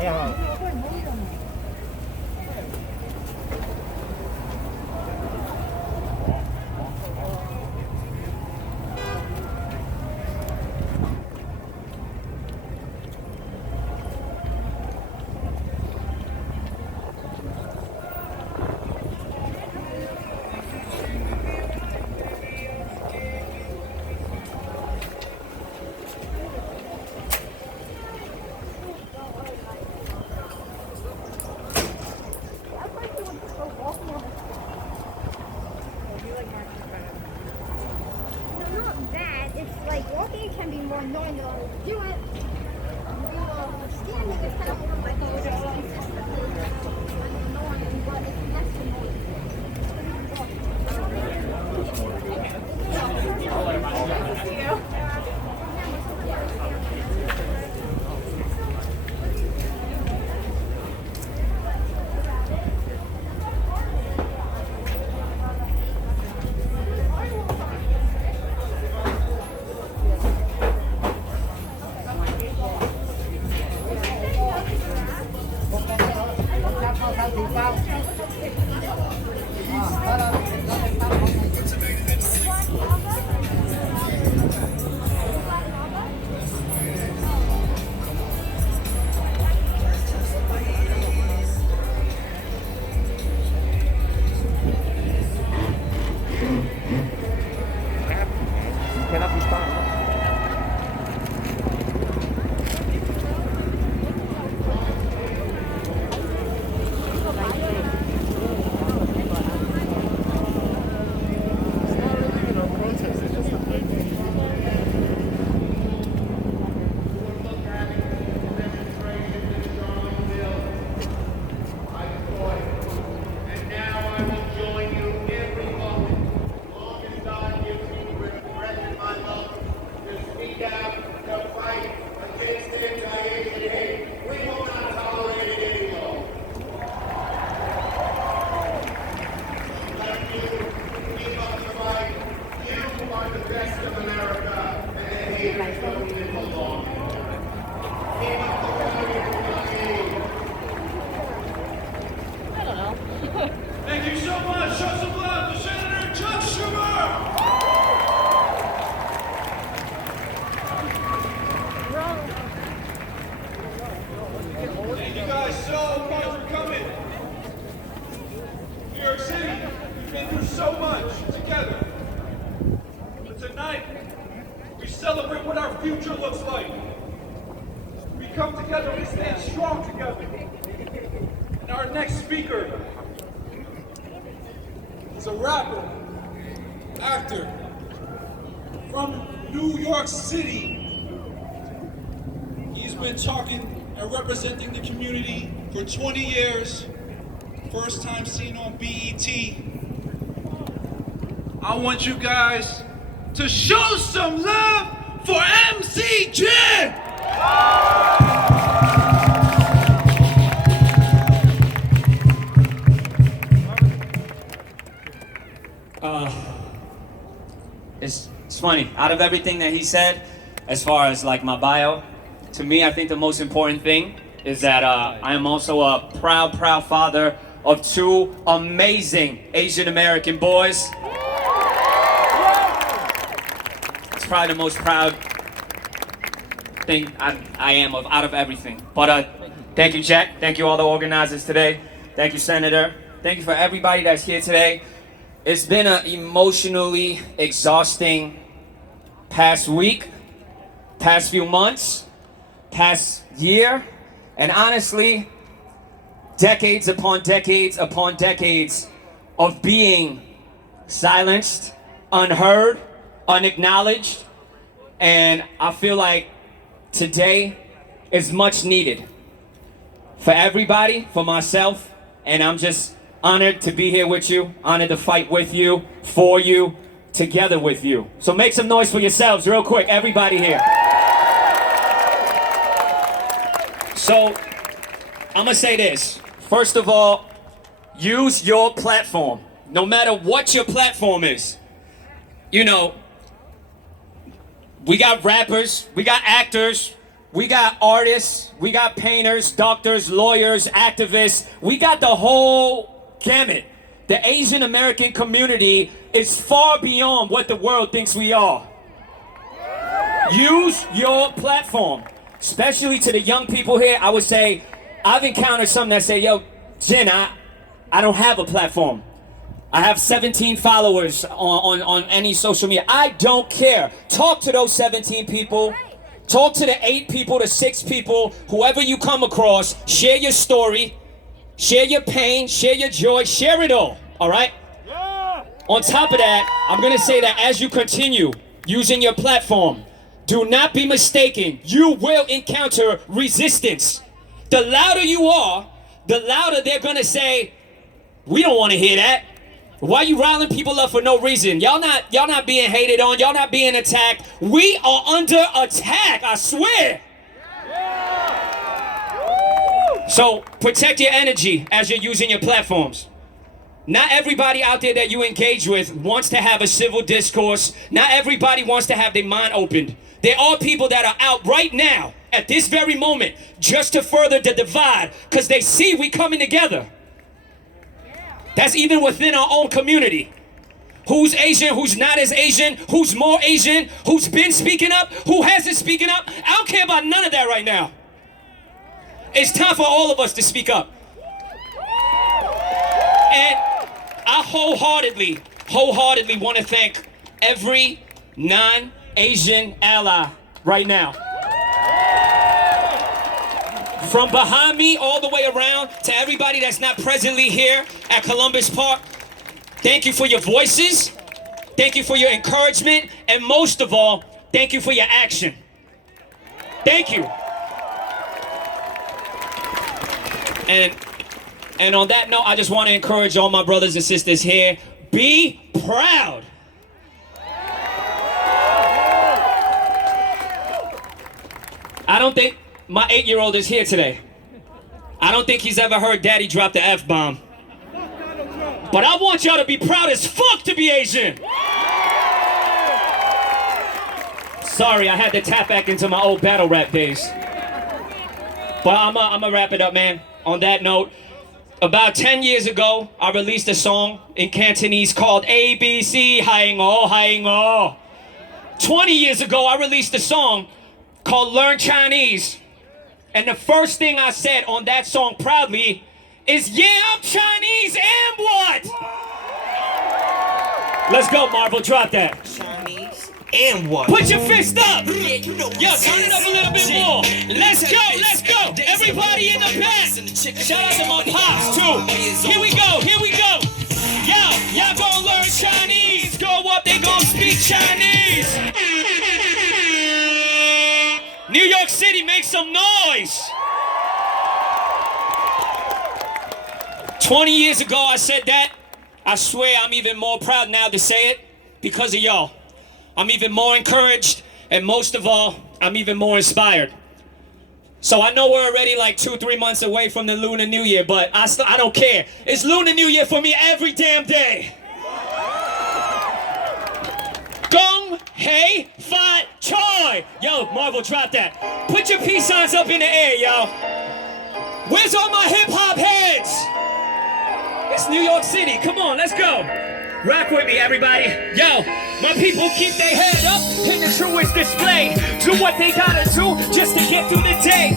你好。Walking can be more knowing you do it. Standing is kind of more like consistently knowing what is necessary. Thank you so much. Show some love to Senator John Liu. Thank you guys so much for coming. New York City, we've been through so much together. But tonight, we celebrate what our future looks like. We come together, we stand strong together. And our next speaker is a rapper, actor from New York City. He's been talking and representing the community for 20 years. First time seen on BET. I want you guys to show some love for MCJ! It's funny. Out of everything that he said, as far as like my bio, to me, I think the most important thing is that I am also a proud father of two amazing Asian American boys. It's probably the most proud thing I am of out of everything. But thank you, Jack. Thank you, all the organizers today. Thank you, Senator. Thank you for everybody that's here today. It's been an emotionally exhausting past week, past few months, past year, and honestly, decades upon decades upon decades of being silenced, unheard, unacknowledged, and I feel like today is much needed for everybody, for myself, and I'm just honored to be here with you, honored to fight with you, for you, together with you. So make some noise for yourselves real quick, everybody here. So, I'm gonna say this. First of all, use your platform. No matter what your platform is. You know, We got rappers, we got actors, we got artists, we got painters, doctors, lawyers, activists. We got the whole gamut. The Asian American community is far beyond what the world thinks we are. Use your platform, especially to the young people here. I would say, I've encountered some that say, yo, Jin, I don't have a platform. I have 17 followers on any social media. I don't care. Talk to those 17 people. Talk to the 8 people, the 6 people, whoever you come across. Share your story. Share your pain. Share your joy. Share it all right? Yeah. On top of that, I'm going to say that as you continue using your platform, do not be mistaken. You will encounter resistance. The louder you are, the louder they're going to say, we don't want to hear that. Why are you riling people up for no reason? Y'all not being hated on. Y'all not being attacked. We are under attack, I swear. Yeah. So protect your energy as you're using your platforms. Not everybody out there that you engage with wants to have a civil discourse. Not everybody wants to have their mind opened. There are people that are out right now, at this very moment, just to further the divide, because they see we coming together. That's even within our own community. Who's Asian, who's not as Asian, who's more Asian, who's been speaking up, who hasn't speaking up. I don't care about none of that right now. It's time for all of us to speak up. And I wholeheartedly want to thank every non-Asian ally right now. From behind me all the way around to everybody that's not presently here at Columbus Park, thank you for your voices, thank you for your encouragement, and most of all, thank you for your action. Thank you. And on that note, I just want to encourage all my brothers and sisters here, be proud. I don't think my 8-year-old is here today. I don't think he's ever heard Daddy drop the F-bomb. But I want y'all to be proud as fuck to be Asian. Sorry, I had to tap back into my old battle rap days. But I'm gonna wrap it up, man. On that note, about 10 years ago, I released a song in Cantonese called ABC Hai Ngo Hai Ngo. 20 years ago, I released a song called Learn Chinese. And the first thing I said on that song proudly is, yeah, I'm Chinese and what? Let's go, Marvel, drop that. Chinese and what? Put your fist up. Yeah, you know Yo, turn it up a little bit more. Let's go. Everybody in the back. Shout out to my pops, too. Here we go. Yo, y'all gonna learn Chinese. Go up, they gonna speak Chinese. New York City, make some noise. 20 years ago, I said that. I swear I'm even more proud now to say it because of y'all. I'm even more encouraged, and most of all, I'm even more inspired. So I know we're already like 2-3 months away from the Lunar New Year, but I don't care. It's Lunar New Year for me every damn day. Gong Hei Fat Choi. Yo, Marvel, drop that. Put your peace signs up in the air, yo. Where's all my hip hop heads? It's New York City. Come on, let's go. Rock with me, everybody. Yo, my people keep their head up in the truest display. Do what they gotta do just to get through the day.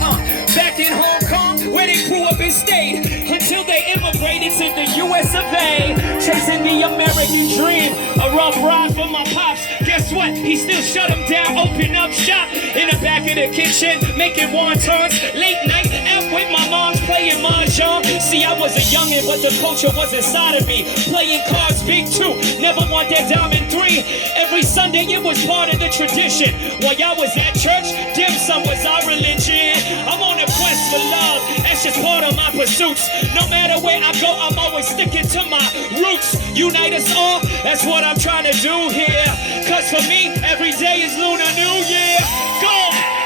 Back in Hong Kong, where they grew up and stayed until they immigrated to the US of A. Chasing the American dream, a rough ride for my pops. Guess what? He still shut them down, open up shop in the back of the kitchen, making wontons. Late night out with my mom's playing mahjong. See, I was a youngin', but the culture was inside of me. Playing cards big too, never want that diamond 3. Every Sunday it was part of the tradition. While y'all was at church, dim sum was our religion. I'm on a quest for love, that's just part of my pursuits. No matter where I go, I'm always sticking to my roots. Unite us all, that's what I'm trying to do here. Cause for me, every day is Lunar New Year. Go,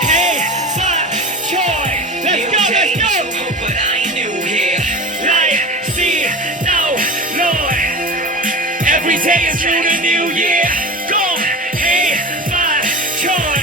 hey, fat, joy. Let's go. But I ain't new here. Like, see, no, Lord. Every day is Lunar New Year. Go, hey, fat, joy.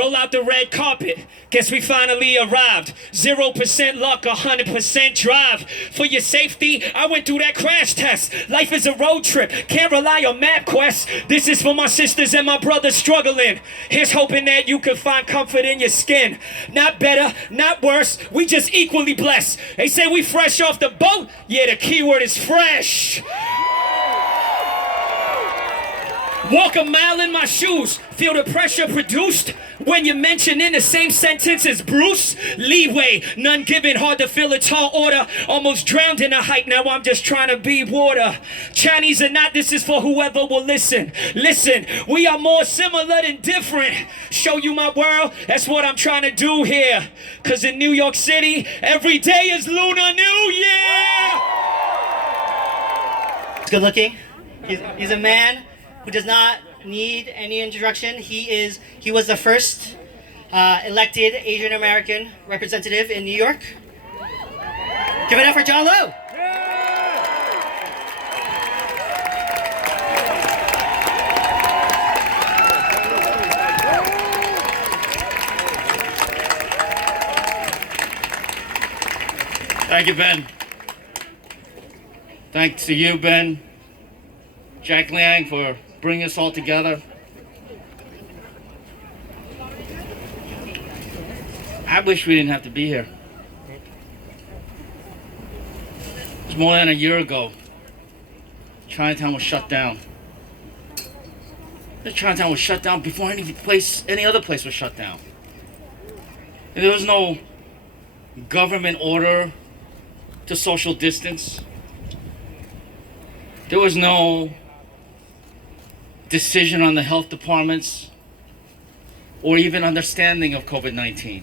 Roll out the red carpet. Guess we finally arrived. 0% luck, 100% drive. For your safety, I went through that crash test. Life is a road trip, can't rely on MapQuest. This is for my sisters and my brothers struggling. Here's hoping that you can find comfort in your skin. Not better, not worse, we just equally blessed. They say we fresh off the boat. Yeah, the key word is fresh. Walk a mile in my shoes, feel the pressure produced when you're mentioned in the same sentence as Bruce. Leeway, none given, hard to fill a tall order. Almost drowned in the hype, now I'm just trying to be water. Chinese or not, this is for whoever will listen. Listen, we are more similar than different. Show you my world, that's what I'm trying to do here. Cause in New York City, every day is Lunar New Year! He's good looking. He's a man who does not need any introduction. He was the first elected Asian American representative in New York. Give it up for John Liu. Thank you, Ben. Thanks to you, Ben, Jack Liang, for bringing us all together. I wish we didn't have to be here. It was more than a year ago. Chinatown was shut down. Chinatown was shut down before any other place was shut down. And there was no government order to social distance. There was no decision on the health departments or even understanding of COVID-19.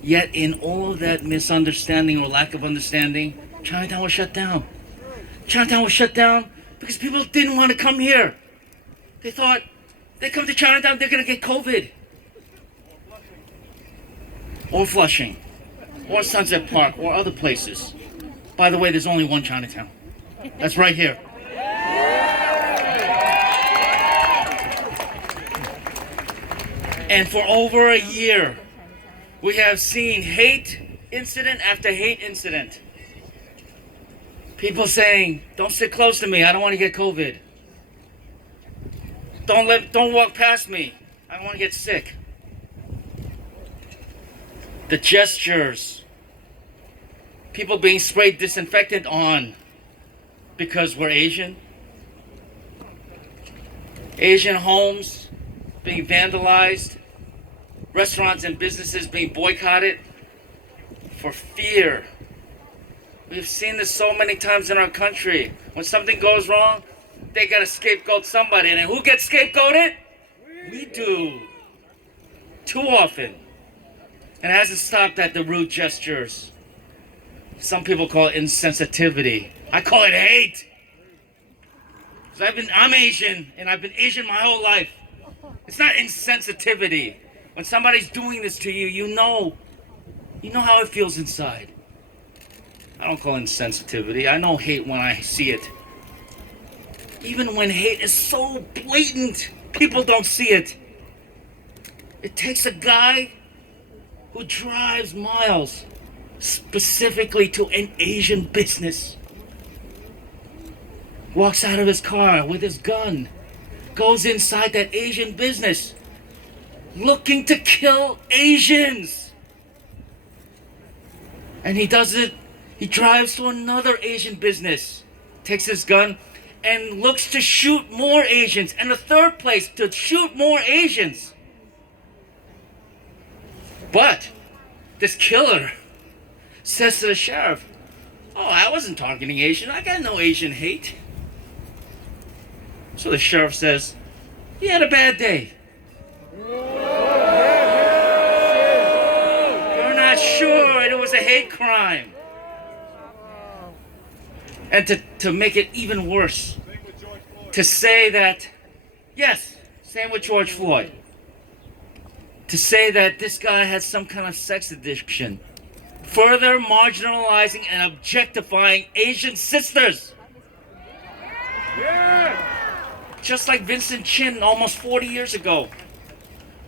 Yet in all of that misunderstanding or lack of understanding, Chinatown was shut down. Chinatown was shut down because people didn't want to come here. They thought, they come to Chinatown, they're going to get COVID. Or Flushing, or Sunset Park, or other places. By the way, there's only one Chinatown. That's right here. And for over a year, we have seen hate incident after hate incident. People saying, don't sit close to me, I don't want to get COVID. Don't walk past me, I don't want to get sick. The gestures, people being sprayed disinfectant on because we're Asian. Asian homes being vandalized, restaurants and businesses being boycotted for fear. We've seen this so many times in our country. When something goes wrong, they gotta scapegoat somebody. And who gets scapegoated? We do. Too often. And it hasn't stopped at the rude gestures. Some people call it insensitivity. I call it hate. Because I'm Asian, and I've been Asian my whole life. It's not insensitivity. When somebody's doing this to you, you know how it feels inside. I don't call it insensitivity. I know hate when I see it. Even when hate is so blatant, people don't see it. It takes a guy who drives miles specifically to an Asian business, walks out of his car with his gun, goes inside that Asian business looking to kill Asians. And he does it, he drives to another Asian business, takes his gun and looks to shoot more Asians, and a third place to shoot more Asians. But this killer says to the sheriff, oh, I wasn't targeting Asian. I got no Asian hate. So the sheriff says, he had a bad day. You're not sure it was a hate crime. And to make it even worse, to say that, yes, same with George Floyd. To say that this guy has some kind of sex addiction, further marginalizing and objectifying Asian sisters. Yeah. Just like Vincent Chin almost 40 years ago.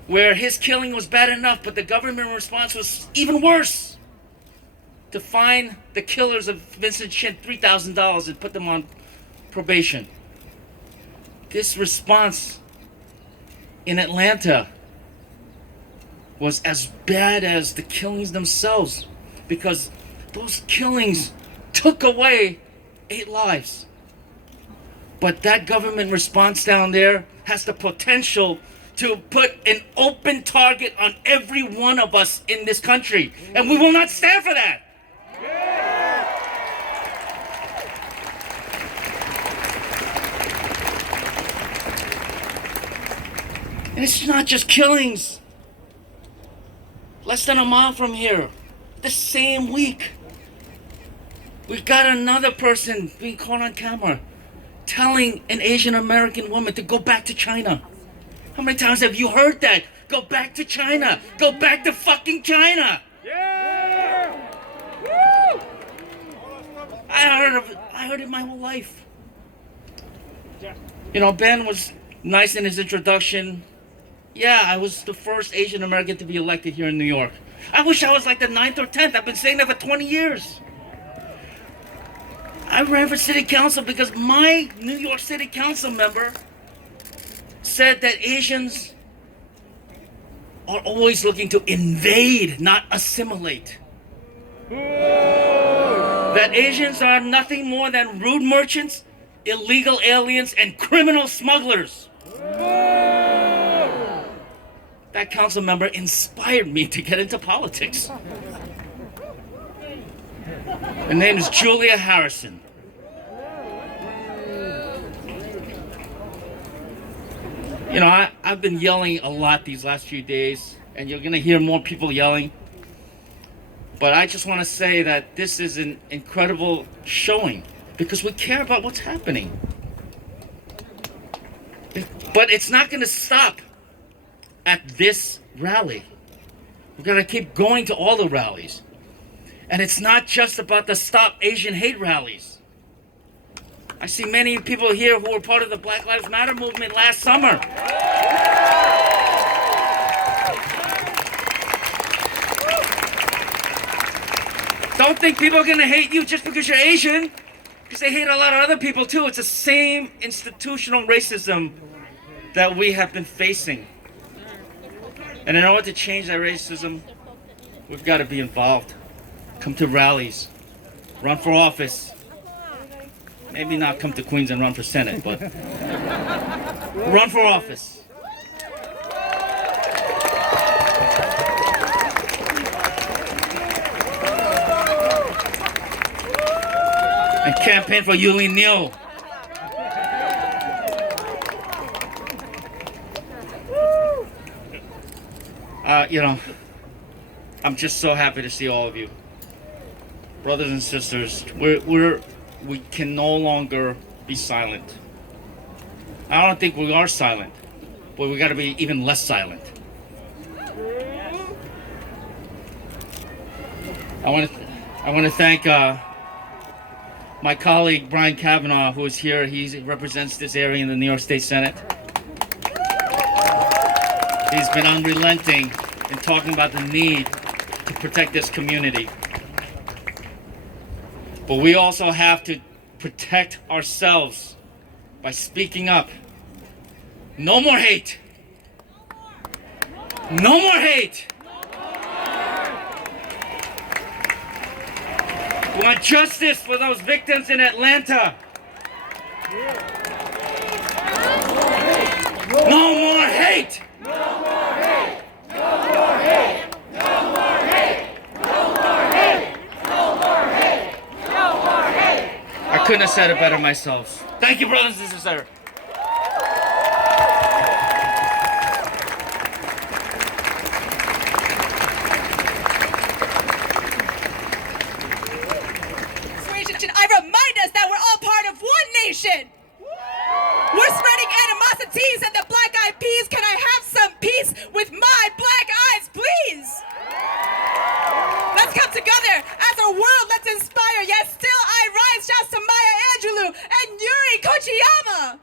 where his killing was bad enough, but the government response was even worse. To fine the killers of Vincent Chin $3,000 and put them on probation. This response in Atlanta was as bad as the killings themselves, because those killings took away 8 lives. But that government response down there has the potential to put an open target on every one of us in this country. And we will not stand for that. And it's not just killings. Less than a mile from here, the same week, we got another person being caught on camera telling an Asian American woman to go back to China. How many times have you heard that? Go back to China. Go back to fucking China. Yeah! Woo! I heard it my whole life. You know, Ben was nice in his introduction. Yeah, I was the first Asian American to be elected here in New York. I wish I was like the 9th or 10th. I've been saying that for 20 years. I ran for city council because my New York City council member said that Asians are always looking to invade, not assimilate. That Asians are nothing more than rude merchants, illegal aliens, and criminal smugglers. That council member inspired me to get into politics. Her name is Julia Harrison. You know, I've been yelling a lot these last few days, and you're gonna hear more people yelling. But I just want to say that this is an incredible showing because we care about what's happening. But it's not gonna stop at this rally. We're gonna keep going to all the rallies. And it's not just about the Stop Asian Hate rallies. I see many people here who were part of the Black Lives Matter movement last summer. Don't think people are gonna hate you just because you're Asian, because they hate a lot of other people too. It's the same institutional racism that we have been facing. And in order to change that racism, we've got to be involved. Come to rallies, run for office. Maybe not come to Queens and run for Senate, but run for office. And campaign for Yuli Liu. You know, I'm just so happy to see all of you. Brothers and sisters, we can no longer be silent. I don't think we are silent, but we got to be even less silent. I want to thank my colleague Brian Kavanaugh, who is here. He represents this area in the New York State Senate. He's been unrelenting in talking about the need to protect this community. But we also have to protect ourselves by speaking up. No more hate. No more hate. We want justice for those victims in Atlanta. No more hate. No more hate. No more hate. No more hate. No more hate. No more hate. No more hate. I couldn't have said it better myself. Thank you, brothers and sisters. I remind us that we're all part of one nation. We're spreading animosities and the Black Eyed Peas. Can I have some peace with my black eyes, please? Let's come together as a world. Let's inspire. Yet still I rise. Shouts to Maya Angelou and Yuri Kochiyama.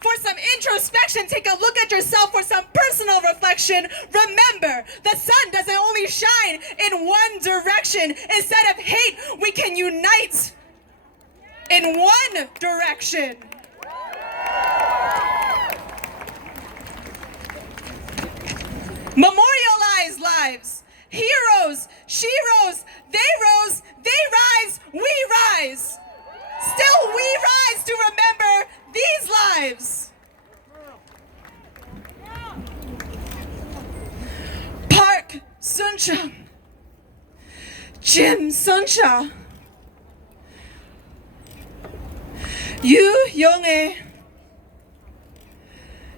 for some introspection, take a look at yourself for some personal reflection. Remember, the sun doesn't only shine in one direction. Instead of hate, we can unite in one direction. Memorialize lives. Heroes, sheroes, they rose, they rise, we rise. Still we rise to remember these lives. Park Suncha, Jim Suncha, Yu Yong'e,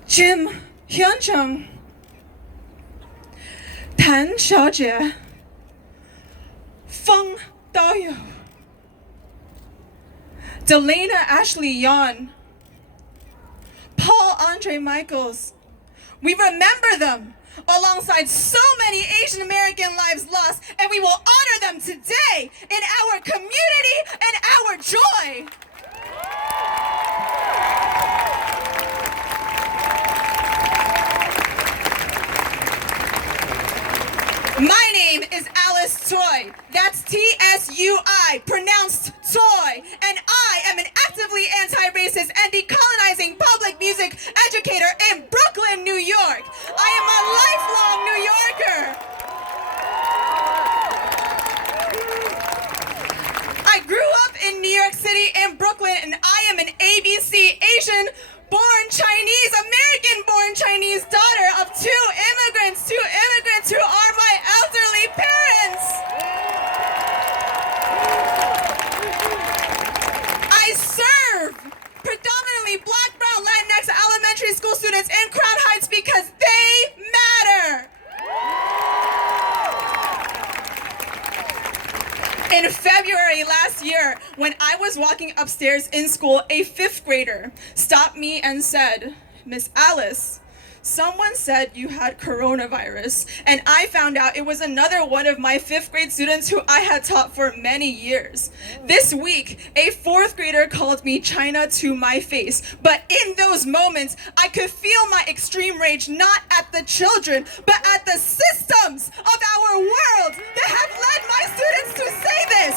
Jim Hyunchung, Tan Xiaojie, Feng Daoyu, Delana Ashley Yan, Paul Andre Michaels. We remember them alongside so many Asian American lives lost, and we will honor them today in our community and our joy. My name is Alice Tsui. That's Tsui, pronounced Toy. And I am an actively anti-racist and decolonizing public music educator in Brooklyn, New York. I am a lifelong New Yorker. I grew up in New York City and Brooklyn, and I am an ABC Asian-born Chinese, American-born Chinese daughter of two immigrants who are my elderly parents. I serve predominantly Black, Brown, Latinx elementary school students in Crown Heights because they matter. In February last year, when I was walking upstairs in school, a 5th grader stopped me and said, "Miss Alice, someone said you had coronavirus," and I found out it was another one of my 5th grade students who I had taught for many years. This week, a 4th grader called me China to my face, but in those moments, I could feel my extreme rage not at the children, but at the systems of our world that have led my students to say this.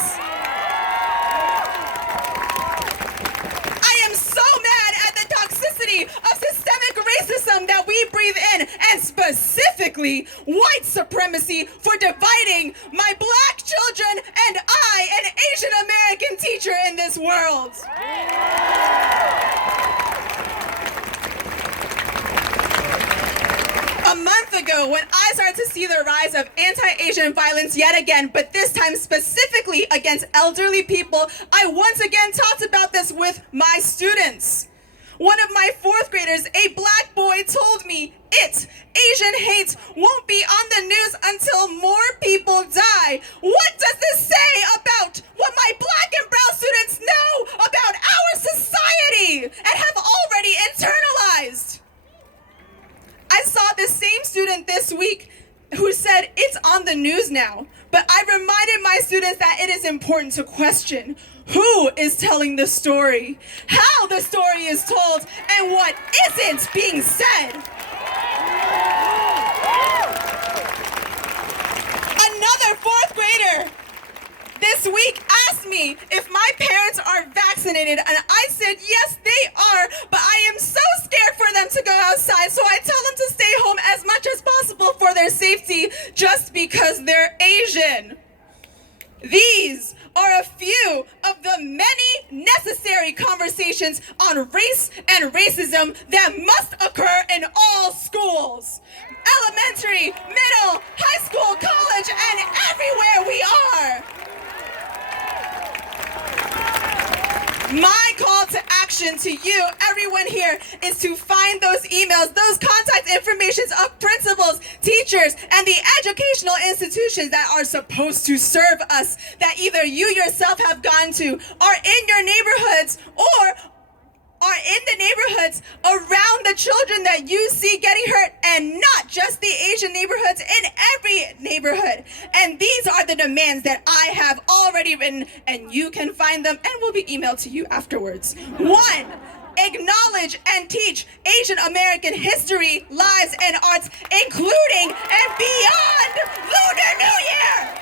I am so mad at the toxicity of systemic racism that we breathe in, and specifically white supremacy for dividing my Black children and I, an Asian American teacher in this world. A month ago, when I started to see the rise of anti-Asian violence yet again, but this time specifically against elderly people, I once again talked about this with my students. One of my 4th graders, a Black boy, told me, Asian hate won't be on the news until more people die. What does this say about what my Black and Brown students know about our society and have already internalized? I saw the same student this week who said it's on the news now, but I reminded my students that it is important to question who is telling the story, how the story is told, and what isn't being said. Another 4th grader this week asked me if my parents are vaccinated, and I said yes, they are, but I am so scared for them to go outside, so I tell them to stay home as much as possible for their safety just because they're Asian. These are a few of the many necessary conversations on race and racism that must occur in all schools. Elementary, middle, high school, college, and everywhere we are. My call to action to you, everyone here, is to find those emails, those contact informations of principals, teachers, and the educational institutions that are supposed to serve us, that either you yourself have gone to, are in your neighborhoods, or are in the neighborhoods around the children that you see getting hurt, and not just the Asian neighborhoods, in every neighborhood. And these are the demands that I have already written, and you can find them and will be emailed to you afterwards. 1, acknowledge and teach Asian American history, lives, and arts, including and beyond Lunar New Year.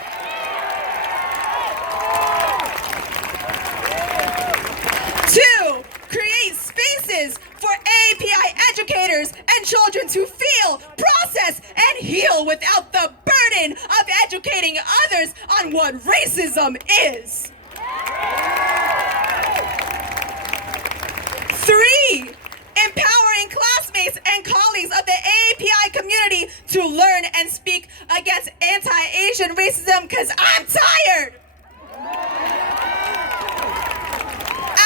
2, create spaces for API educators and children to feel, process, and heal without the burden of educating others on what racism is. 3, empowering classmates and colleagues of the API community to learn and speak against anti-Asian racism because I'm tired.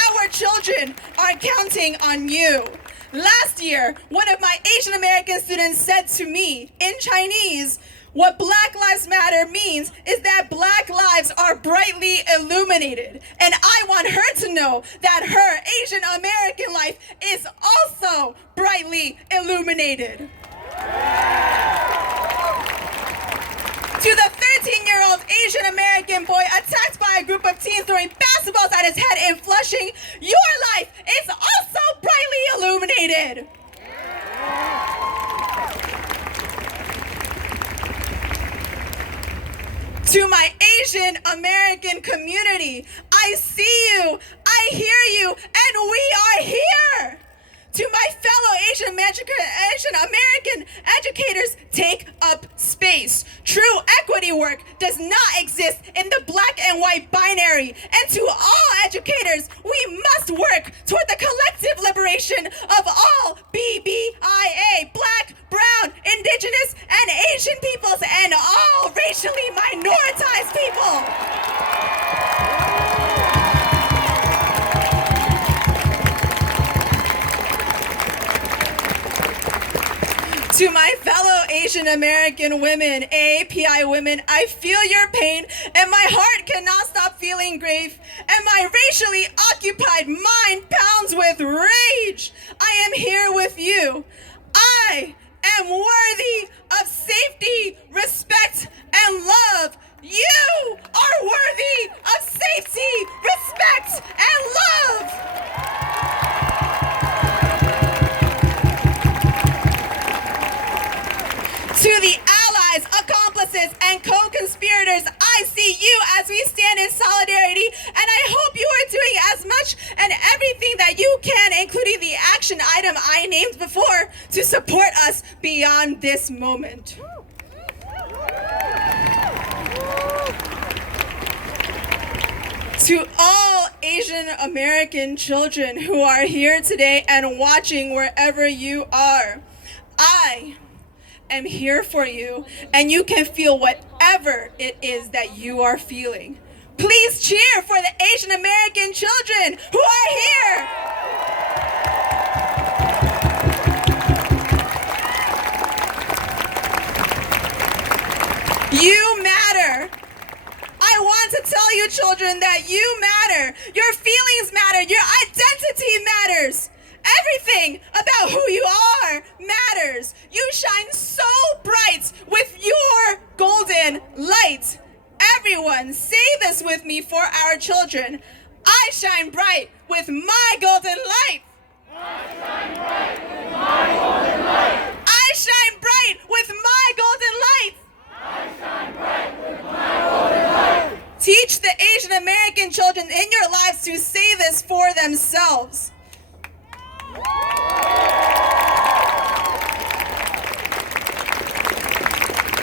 Our children are counting on you. Last year, one of my Asian American students said to me in Chinese, what Black Lives Matter means is that Black lives are brightly illuminated. And I want her to know that her Asian American life is also brightly illuminated. To the 13-year-old Asian American boy attacked by a group of teens throwing basketballs at his head in Flushing, your life is also brightly illuminated. To my Asian American community, I see you, I hear you, and we are here. To my fellow Asian American educators, take up space. True equity work does not exist in the black and white binary. And to all educators, we must work toward the collective liberation of all BBIA, Black, Brown, Indigenous, and Asian peoples, and all racially minoritized people. To my fellow Asian American women, AAPI women, I feel your pain and my heart cannot stop feeling grief, and my racially occupied mind pounds with rage. I am here with you. I am worthy of safety, respect, and love. You are worthy of safety, respect, and love. To the allies, accomplices, and co-conspirators, I see you as we stand in solidarity, and I hope you are doing as much and everything that you can, including the action item I named before, to support us beyond this moment. To all Asian American children who are here today and watching wherever you are, I am here for you, and you can feel whatever it is that you are feeling. Please cheer for the Asian American children who are here. You matter. I want to tell you, children, that you matter. Your feelings matter. Your identity matters. Everything about who you are matters. You shine so bright with your golden light. Everyone, say this with me for our children. I shine bright with my golden light. I shine bright with my golden light. I shine bright with my golden light. I shine bright with my golden light. Teach the Asian American children in your lives to say this for themselves.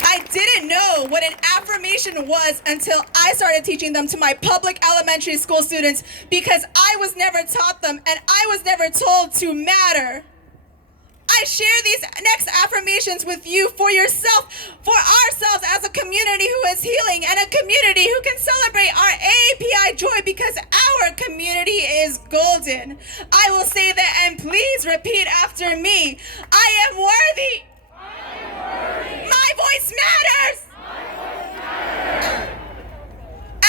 I didn't know what an affirmation was until I started teaching them to my public elementary school students, because I was never taught them and I was never told to matter. I share these next affirmations with you for yourself, for ourselves as a community who is healing and a community who can celebrate our AAPI joy, because our community is golden. I will say that, and please repeat after me. I am worthy. I am worthy. My voice matters. My voice matters.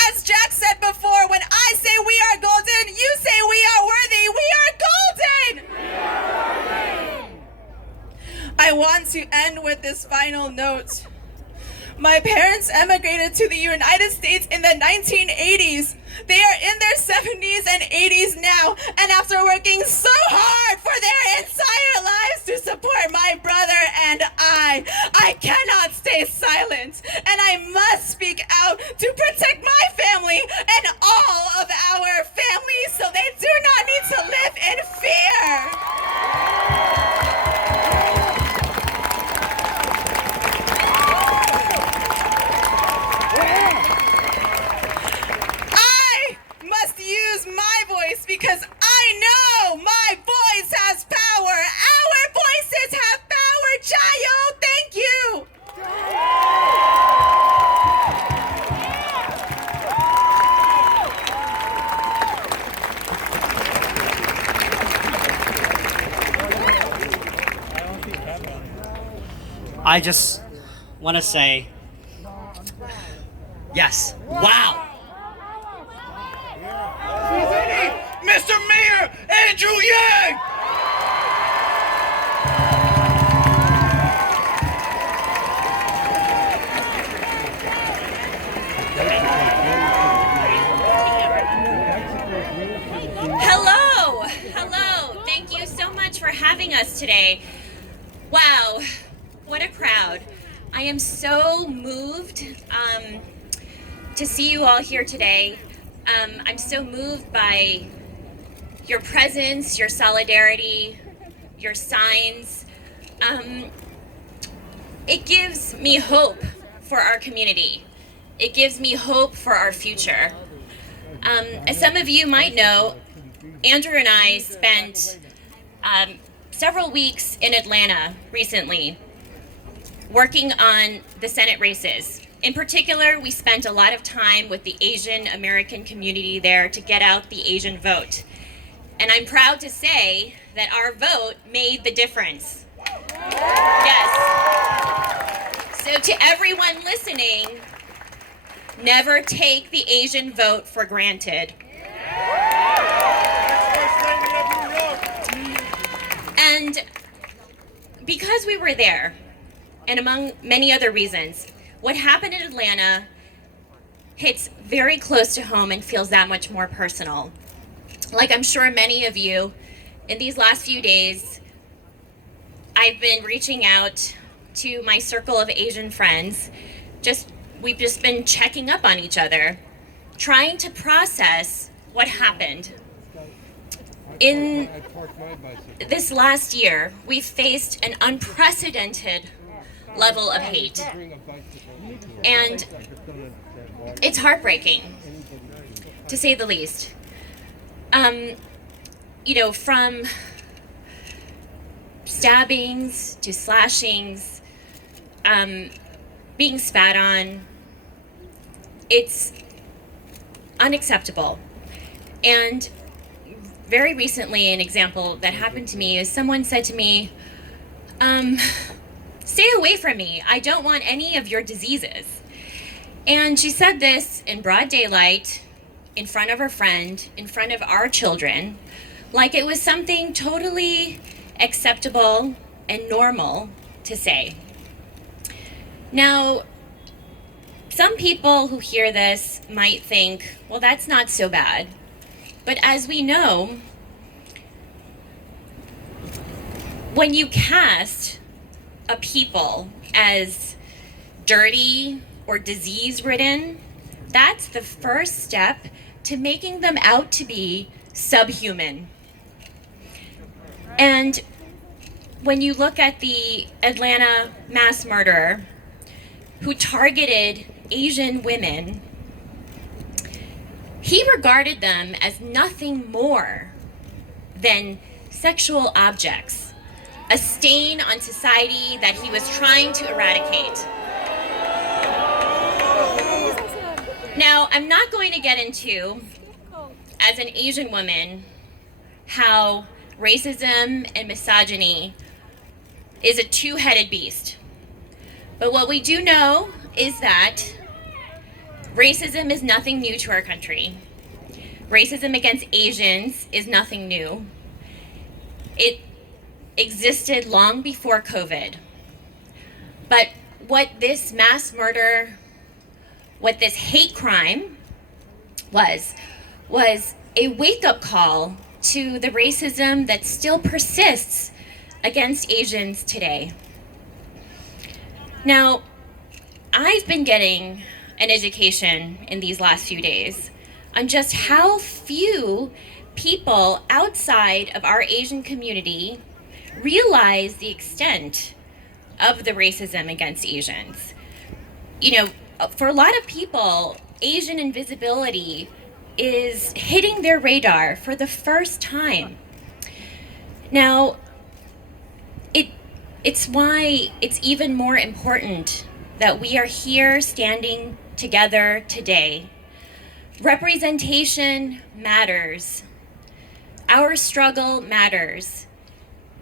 As Jack said before, when I say we are golden, you say we are worthy. We are golden. We are worthy. I want to end with this final note. My parents emigrated to the United States in the 1980s. They are in their 70s and 80s now, and after working so hard and all of our families so they do not need to live in fear. I must use my voice because I know my voice has power. Our voices have power. Chayo, thank you. I just want to say, yes, wow. Mr. Mayor Andrew Yang! Hello. Thank you so much for having us today. Wow, what a crowd. I am so moved to see you all here today. I'm so moved by your presence, your solidarity, your signs. It gives me hope for our community. It gives me hope for our future. As some of you might know, Andrew and I spent several weeks in Atlanta recently working on the Senate races. In particular, we spent a lot of time with the Asian American community there to get out the Asian vote. And I'm proud to say that our vote made the difference. Yes. So to everyone listening, never take the Asian vote for granted. And because we were there, and among many other reasons, what happened in Atlanta hits very close to home and feels that much more personal. Like I'm sure many of you, in these last few days, I've been reaching out to my circle of Asian friends. We've just been checking up on each other, trying to process what happened. In this last year, we've faced an unprecedented level of hate. And it's heartbreaking, to say the least. From stabbings to slashings, being spat on, it's unacceptable. And very recently, an example that happened to me is someone said to me, stay away from me. I don't want any of your diseases. And she said this in broad daylight, in front of her friend, in front of our children, like it was something totally acceptable and normal to say. Now, some people who hear this might think, well, that's not so bad. But as we know, when you cast a people as dirty or disease-ridden, that's the first step to making them out to be subhuman. And when you look at the Atlanta mass murderer who targeted Asian women, he regarded them as nothing more than sexual objects, a stain on society that he was trying to eradicate. Now, I'm not going to get into, as an Asian woman, how racism and misogyny is a two-headed beast. But what we do know is that racism is nothing new to our country. Racism against Asians is nothing new. It existed long before COVID. But what this mass murder, what this hate crime was a wake-up call to the racism that still persists against Asians today. Now, I've been getting an education in these last few days on just how few people outside of our Asian community realize the extent of the racism against Asians. You know, for a lot of people, Asian invisibility is hitting their radar for the first time. Now, it's why it's even more important that we are here standing together today. Representation matters. Our struggle matters.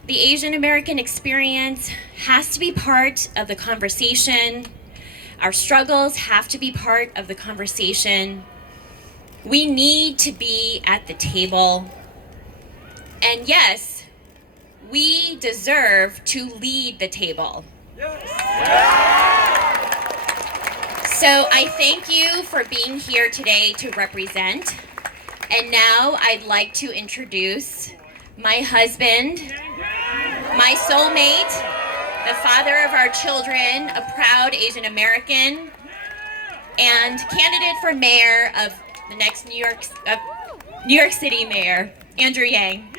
The Asian American experience has to be part of the conversation. Our struggles have to be part of the conversation. We need to be at the table. And yes, we deserve to lead the table. So I thank you for being here today to represent. And now I'd like to introduce my husband, my soulmate, the father of our children, a proud Asian American, and candidate for mayor of the next New York City mayor, Andrew Yang.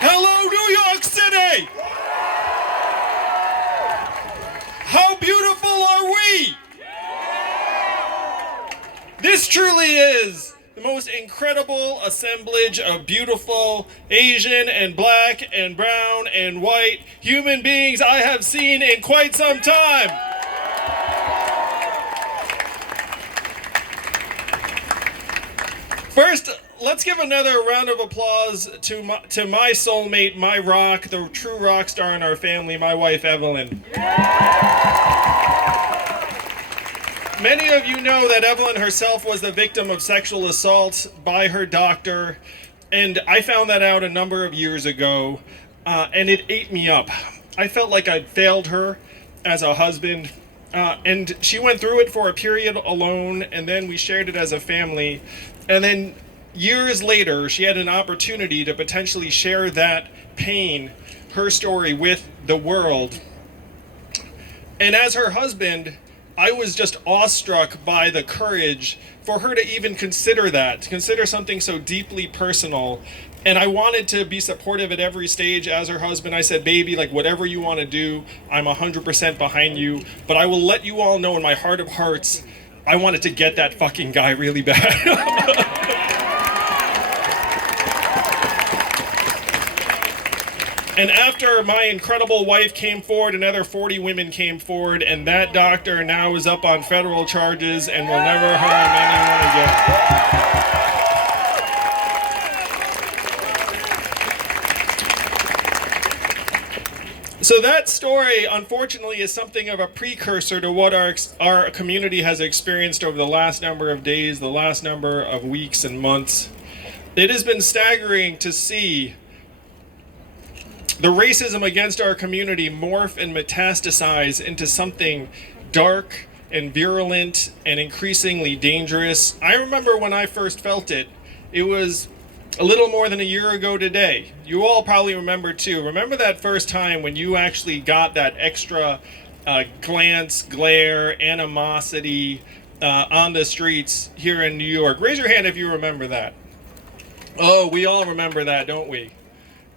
Hello, New York City! How beautiful are we? This truly is the most incredible assemblage of beautiful Asian and black and brown and white human beings I have seen in quite some time. First, let's give another round of applause to my soulmate, my rock, the true rock star in our family, my wife, Evelyn. Many of you know that Evelyn herself was the victim of sexual assault by her doctor, and I found that out a number of years ago, and it ate me up. I felt like I'd failed her as a husband, and she went through it for a period alone, and then we shared it as a family, and then years later, she had an opportunity to potentially share that pain, her story, with the world. And as her husband, I was just awestruck by the courage for her to even consider that, to consider something so deeply personal. And I wanted to be supportive at every stage as her husband. I said, baby, like whatever you want to do, I'm 100% behind you. But I will let you all know in my heart of hearts, I wanted to get that fucking guy really bad. And after my incredible wife came forward, another 40 women came forward, and that doctor now is up on federal charges and will never harm anyone again. So that story, unfortunately, is something of a precursor to what our community has experienced over the last number of days, the last number of weeks and months. It has been staggering to see the racism against our community morph and metastasize into something dark and virulent and increasingly dangerous. I remember when I first felt it, it was a little more than a year ago today. You all probably remember too. Remember that first time when you actually got that extra glare, animosity on the streets here in New York? Raise your hand if you remember that. Oh, we all remember that, don't we?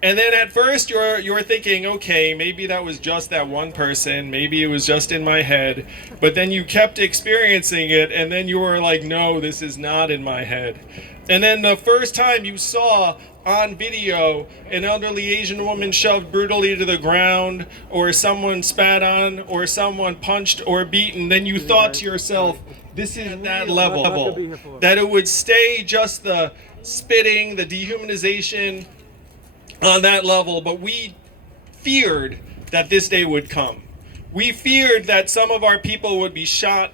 And then at first you're thinking, okay, maybe that was just that one person, maybe it was just in my head, but then you kept experiencing it, and then you were like, no, this is not in my head. And then the first time you saw on video an elderly Asian woman shoved brutally to the ground, or someone spat on, or someone punched or beaten, then you thought to yourself, this is at that level, that it would stay just the spitting, the dehumanization, on that level. But we feared that this day would come. We feared that some of our people would be shot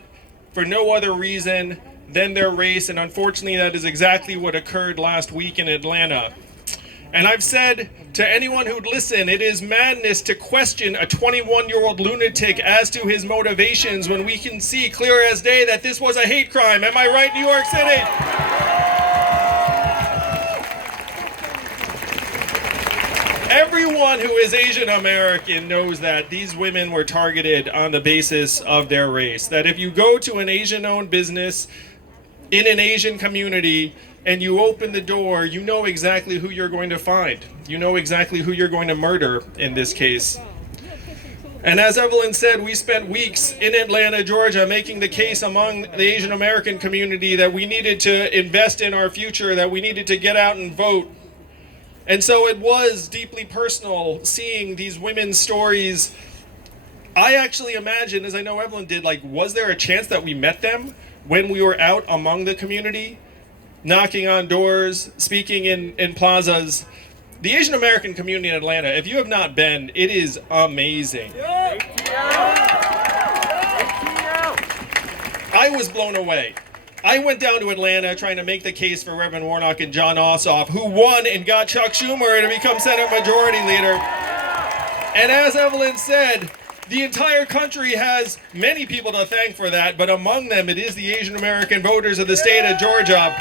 for no other reason than their race, and unfortunately that is exactly what occurred last week in Atlanta. And I've said to anyone who'd listen, it is madness to question a 21-year-old lunatic as to his motivations when we can see clear as day that this was a hate crime. Am I right, New York City? Every Everyone who is Asian American knows that these women were targeted on the basis of their race. That if you go to an Asian-owned business in an Asian community and you open the door, you know exactly who you're going to find. You know exactly who you're going to murder in this case. And as Evelyn said, we spent weeks in Atlanta, Georgia, making the case among the Asian American community that we needed to invest in our future, that we needed to get out and vote. And so it was deeply personal seeing these women's stories. I actually imagine, as I know Evelyn did, like, was there a chance that we met them when we were out among the community, knocking on doors, speaking in plazas? The Asian American community in Atlanta, if you have not been, it is amazing. I was blown away. I went down to Atlanta trying to make the case for Reverend Warnock and John Ossoff, who won and got Chuck Schumer to become Senate Majority Leader. And as Evelyn said, the entire country has many people to thank for that, but among them it is the Asian American voters of the state of Georgia.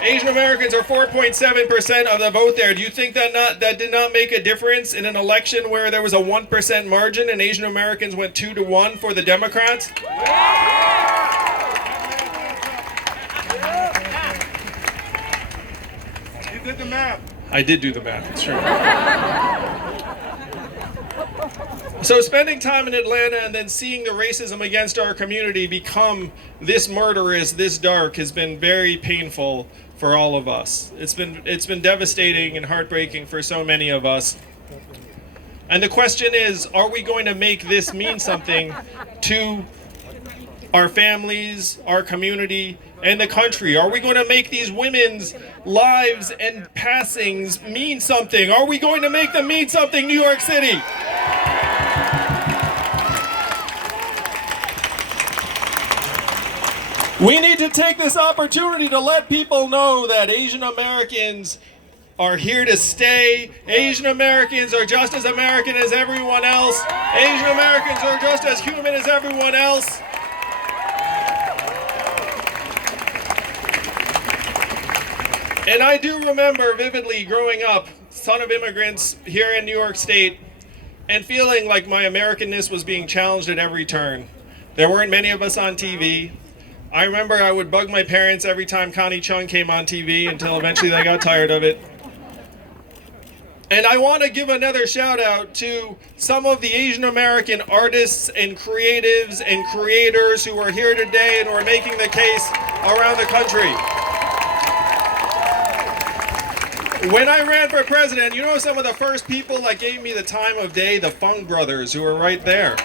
Asian Americans are 4.7% of the vote there. Do you think that did not make a difference in an election where there was a 1% margin and Asian Americans went 2-1 for the Democrats? You did the math. I did do the math, it's true. So spending time in Atlanta and then seeing the racism against our community become this murderous, this dark, has been very painful for all of us. It's been devastating and heartbreaking for so many of us. And the question is, are we going to make this mean something to our families, our community, and the country? Are we going to make these women's lives and passings mean something? Are we going to make them mean something, New York City? We need to take this opportunity to let people know that Asian Americans are here to stay. Asian Americans are just as American as everyone else. Asian Americans are just as human as everyone else. And I do remember vividly growing up, son of immigrants here in New York State, and feeling like my Americanness was being challenged at every turn. There weren't many of us on TV. I remember I would bug my parents every time Connie Chung came on TV until eventually they got tired of it. And I want to give another shout out to some of the Asian American artists and creatives and creators who are here today and who are making the case around the country. When I ran for president, you know some of the first people that gave me the time of day? The Fung brothers, who are right there.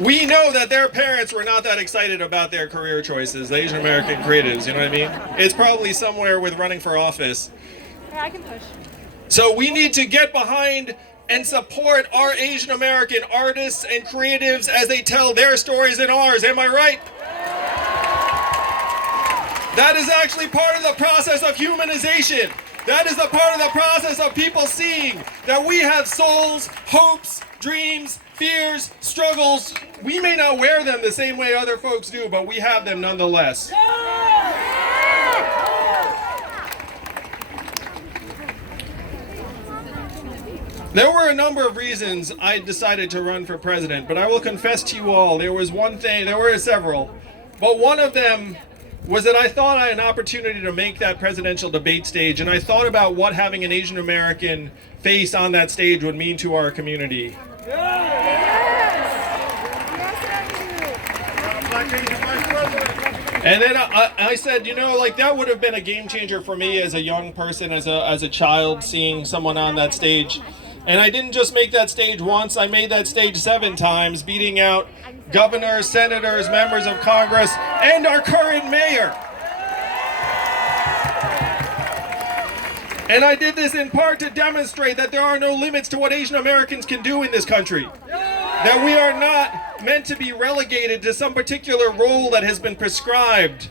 We know that their parents were not that excited about their career choices, the Asian American creatives, you know what I mean? It's probably somewhere with running for office. Yeah, I can push. So we need to get behind and support our Asian American artists and creatives as they tell their stories and ours, am I right? That is actually part of the process of humanization. That is the part of the process of people seeing that we have souls, hopes, dreams, fears, struggles. We may not wear them the same way other folks do, but we have them nonetheless. There were a number of reasons I decided to run for president, but I will confess to you all, there were several, but one of them was that I thought I had an opportunity to make that presidential debate stage, and I thought about what having an Asian American face on that stage would mean to our community. And then I said, you know, like that would have been a game changer for me as a young person, as a child, seeing someone on that stage. And I didn't just make that stage once, I made that stage 7 times, beating out governors, senators, members of Congress, and our current mayor. And I did this in part to demonstrate that there are no limits to what Asian Americans can do in this country. That we are not meant to be relegated to some particular role that has been prescribed.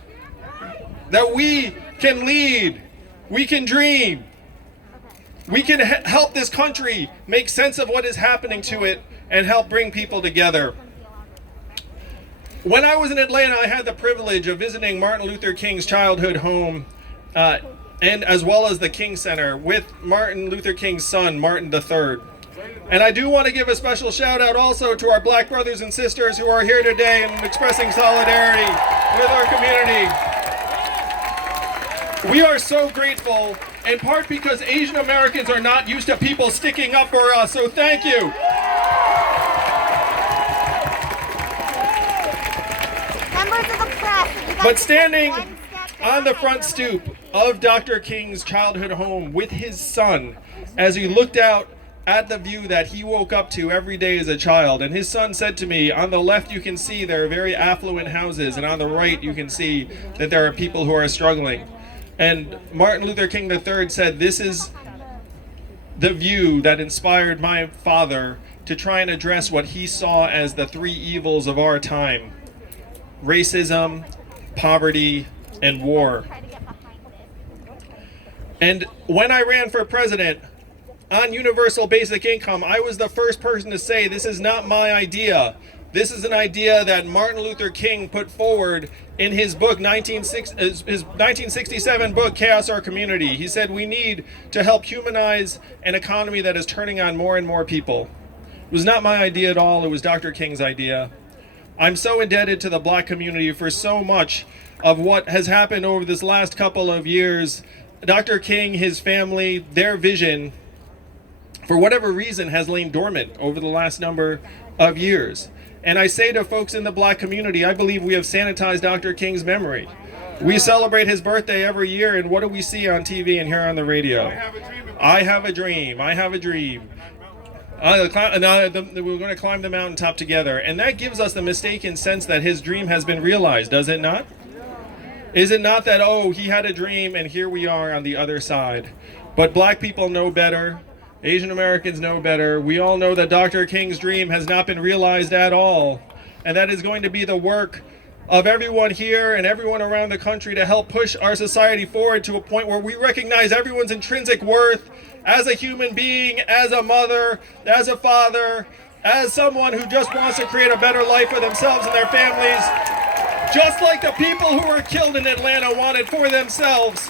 That we can lead, we can dream, we can help this country make sense of what is happening to it and help bring people together. When I was in Atlanta, I had the privilege of visiting Martin Luther King's childhood home, and and as well as the King Center with Martin Luther King's son, Martin III. And I do want to give a special shout out also to our black brothers and sisters who are here today and expressing solidarity with our community. We are so grateful, in part because Asian Americans are not used to people sticking up for us, so thank you. Members of the press, you guys But can standing take one step on the back. front stoop of Dr. King's childhood home with his son, as he looked out at the view that he woke up to every day as a child, and his son said to me, on the left you can see there are very affluent houses, and on the right you can see that there are people who are struggling. And Martin Luther King III said, this is the view that inspired my father to try and address what he saw as the three evils of our time: racism, poverty, and war. And when I ran for president on universal basic income, I was the first person to say, this is not my idea. This is an idea that Martin Luther King put forward in his book, his 1967 book, Chaos Our Community. He said we need to help humanize an economy that is turning on more and more people. It was not my idea at all. It was Dr. King's idea. I'm so indebted to the black community for so much of what has happened over this last couple of years. Dr. King, his family, their vision, for whatever reason, has lain dormant over the last number of years. And I say to folks in the black community, I believe we have sanitized Dr. King's memory. We celebrate his birthday every year, and what do we see on TV and hear on the radio? I have a dream. I have a dream. We're going to climb the mountaintop together. And that gives us the mistaken sense that his dream has been realized, does it not? Is it not that, oh, he had a dream and here we are on the other side? But black people know better. Asian Americans know better. We all know that Dr. King's dream has not been realized at all. And that is going to be the work of everyone here and everyone around the country to help push our society forward to a point where we recognize everyone's intrinsic worth as a human being, as a mother, as a father, as someone who just wants to create a better life for themselves and their families, just like the people who were killed in Atlanta wanted for themselves.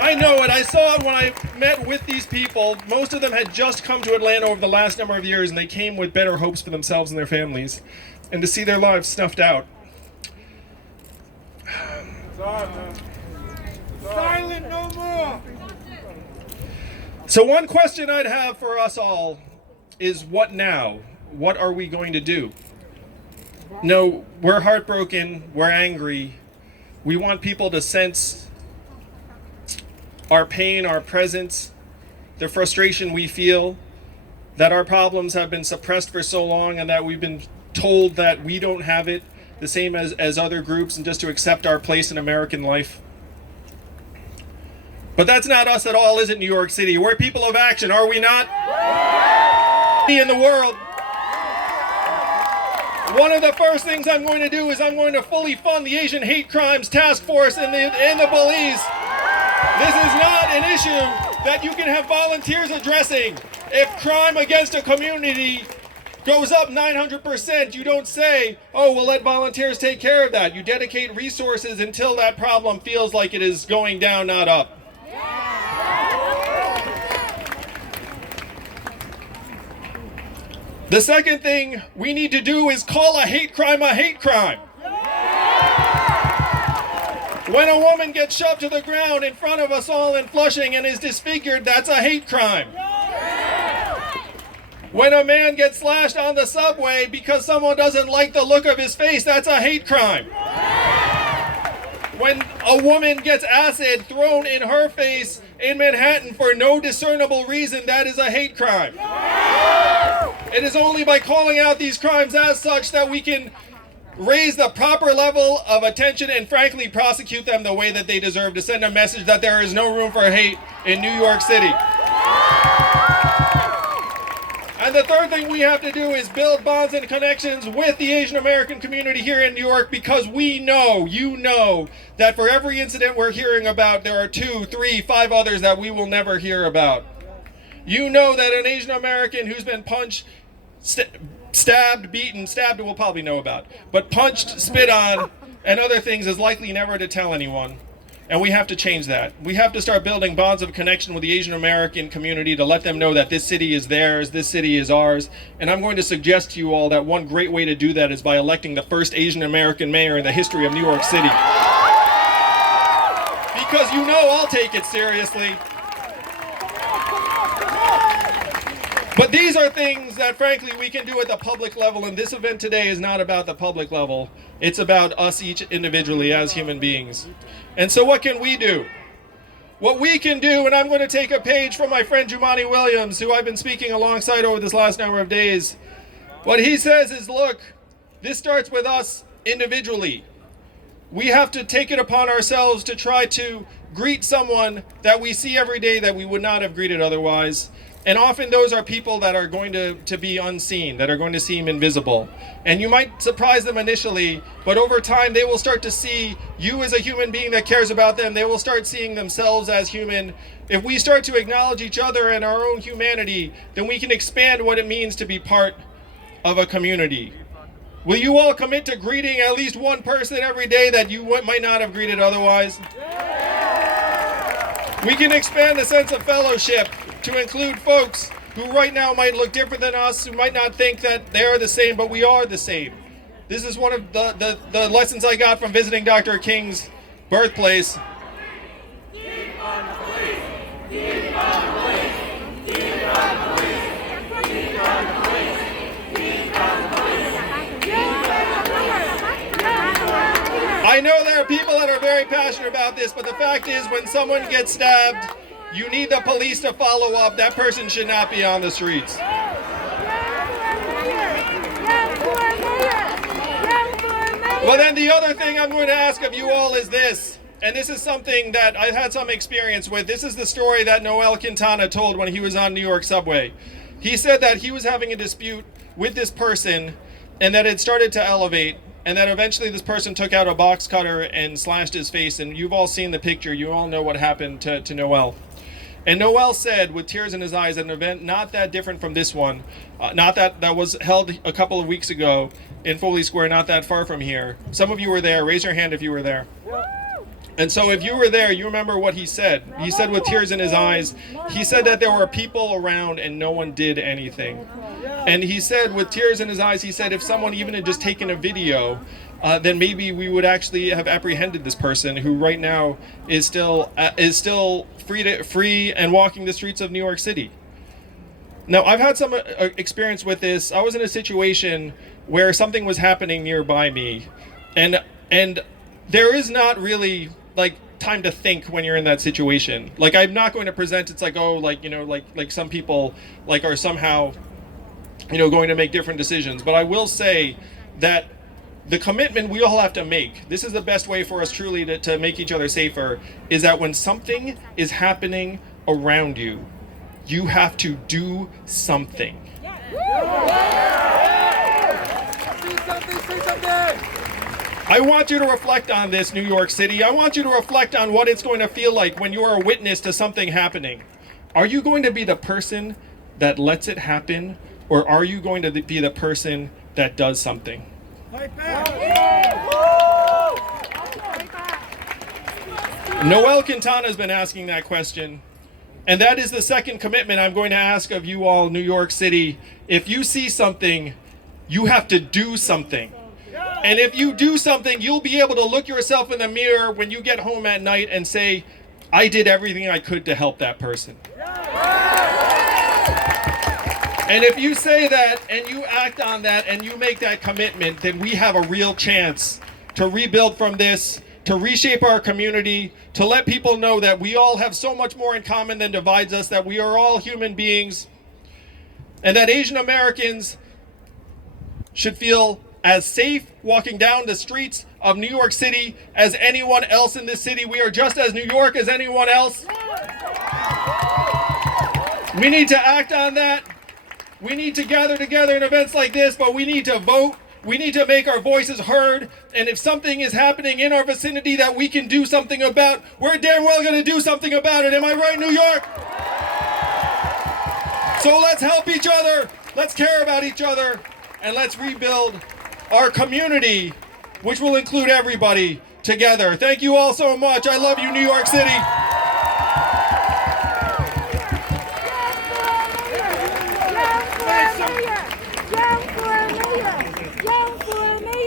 I know it. I saw it when I met with these people. Most of them had just come to Atlanta over the last number of years, and they came with better hopes for themselves and their families, and to see their lives snuffed out. Silent no more! So one question I'd have for us all is, what now? What are we going to do? No, we're heartbroken, we're angry. We want people to sense our pain, our presence, the frustration we feel, that our problems have been suppressed for so long and that we've been told that we don't have it, the same as other groups, and just to accept our place in American life. But that's not us at all, is it, New York City? We're people of action, are we not? In the world. One of the first things I'm going to do is I'm going to fully fund the Asian Hate Crimes Task Force and the police. This is not an issue that you can have volunteers addressing. If crime against a community goes up 900%, you don't say, oh, we'll let volunteers take care of that. You dedicate resources until that problem feels like it is going down, not up. The second thing we need to do is call a hate crime a hate crime. When a woman gets shoved to the ground in front of us all in Flushing and is disfigured, that's a hate crime. When a man gets slashed on the subway because someone doesn't like the look of his face, that's a hate crime. When a woman gets acid thrown in her face in Manhattan for no discernible reason, that is a hate crime. It is only by calling out these crimes as such that we can raise the proper level of attention and frankly prosecute them the way that they deserve, to send a message that there is no room for hate in New York City. And the third thing we have to do is build bonds and connections with the Asian American community here in New York, because we know, you know, that for every incident we're hearing about, there are 2, 3, 5 others that we will never hear about. You know that an Asian American who's been punched, stabbed, beaten, stabbed we'll probably know about, but punched, spit on, and other things is likely never to tell anyone. And we have to change that. We have to start building bonds of connection with the Asian American community to let them know that this city is theirs, this city is ours. And I'm going to suggest to you all that one great way to do that is by electing the first Asian American mayor in the history of New York City. Because you know I'll take it seriously. But these are things that, frankly, we can do at the public level, and this event today is not about the public level. It's about us each individually as human beings. And so what can we do? What we can do, and I'm going to take a page from my friend Jumani Williams, who I've been speaking alongside over this last number of days. What he says is, look, this starts with us individually. We have to take it upon ourselves to try to greet someone that we see every day that we would not have greeted otherwise. And often those are people that are going to be unseen, that are going to seem invisible. And you might surprise them initially, but over time they will start to see you as a human being that cares about them. They will start seeing themselves as human. If we start to acknowledge each other and our own humanity, then we can expand what it means to be part of a community. Will you all commit to greeting at least one person every day that you might not have greeted otherwise? We can expand the sense of fellowship to include folks who right now might look different than us, who might not think that they are the same, but we are the same. This is one of the lessons I got from visiting Dr. King's birthplace. I know there are people that are very passionate about this, but the fact is when someone gets stabbed, you need the police to follow up. That person should not be on the streets. But then the other thing I'm going to ask of you all is this, and this is something that I've had some experience with. This is the story that Noel Quintana told when he was on New York subway. He said that he was having a dispute with this person and that it started to elevate, and that eventually this person took out a box cutter and slashed his face. And you've all seen the picture. You all know what happened to Noel. And Noel said, with tears in his eyes, at an event not that different from this one, not that was held a couple of weeks ago in Foley Square, not that far from here. Some of you were there. Raise your hand if you were there. And so if you were there, you remember what he said. He said with tears in his eyes, he said that there were people around and no one did anything. And he said with tears in his eyes, he said if someone even had just taken a video, then maybe we would actually have apprehended this person who right now is still free and walking the streets of New York City. Now, I've had some experience with this. I was in a situation where something was happening nearby me, and there is not really like time to think when you're in that situation. Like, I'm not going to present it's like, oh, like, you know, like some people like are somehow, you know, going to make different decisions. But I will say that the commitment we all have to make, this is the best way for us truly to make each other safer, is that when something is happening around you, you have to do something. I want you to reflect on this, New York City. I want you to reflect on what it's going to feel like when you are a witness to something happening. Are you going to be the person that lets it happen, or are you going to be the person that does something? Noel Quintana has been asking that question, and that is the second commitment I'm going to ask of you all, New York City. If you see something, you have to do something. And if you do something, you'll be able to look yourself in the mirror when you get home at night and say, I did everything I could to help that person. And if you say that and you act on that and you make that commitment, then we have a real chance to rebuild from this, to reshape our community, to let people know that we all have so much more in common than divides us, that we are all human beings, and that Asian Americans should feel as safe walking down the streets of New York City as anyone else in this city. We are just as New York as anyone else. We need to act on that. We need to gather together in events like this, but we need to vote. We need to make our voices heard. And if something is happening in our vicinity that we can do something about, we're damn well going to do something about it. Am I right, New York? So let's help each other. Let's care about each other. And let's rebuild our community, which will include everybody, together. Thank you all so much. I love you, New York City.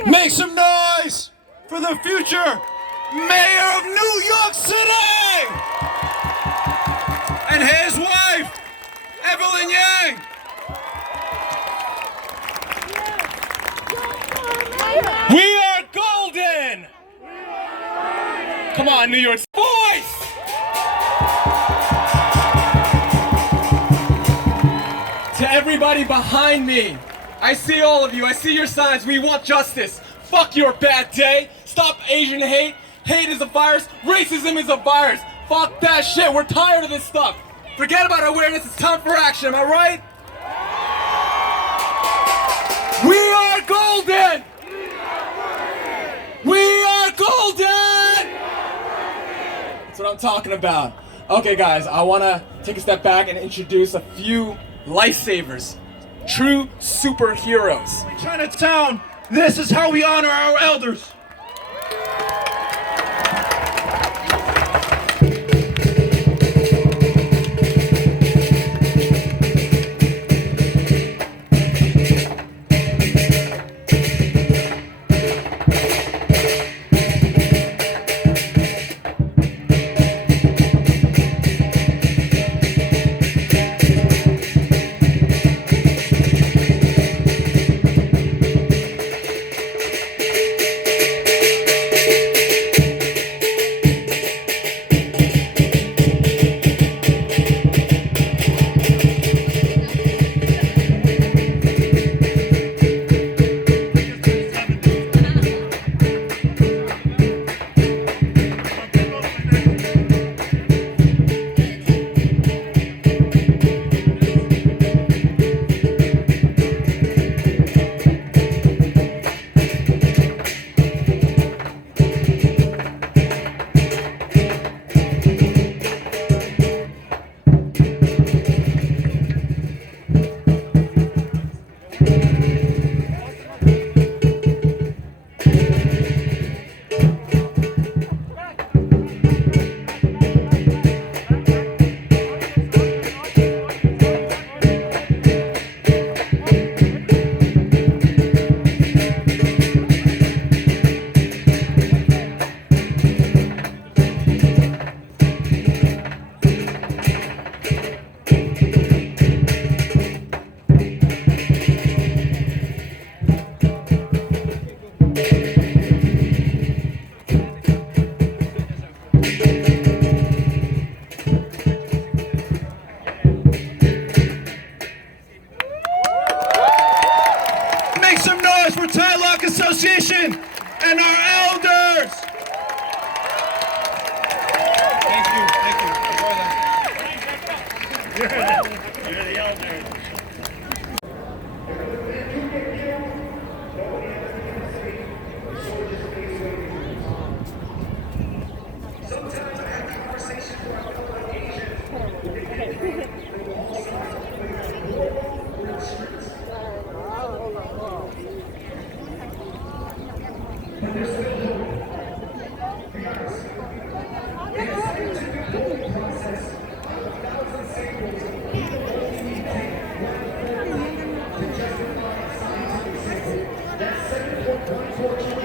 Make some noise for the future mayor of New York City and his wife, Evelyn Yang. We are golden. Come on, New York voice. To everybody behind me, I see all of you. I see your signs. We want justice. Fuck your bad day. Stop Asian hate. Hate is a virus. Racism is a virus. Fuck that shit. We're tired of this stuff. Forget about awareness. It's time for action. Am I right? We are golden. We are golden. That's what I'm talking about. Okay, guys, I want to take a step back and introduce a few lifesavers. True superheroes. Chinatown, this is how we honor our elders. Association and our elders. Thank you. You're the elder. Sometimes I have conversations where I feel like Asian. But there's still hope. Because it is going to be a whole process of 1,000 samples of people only take one form to justify scientific sample. That's 7.14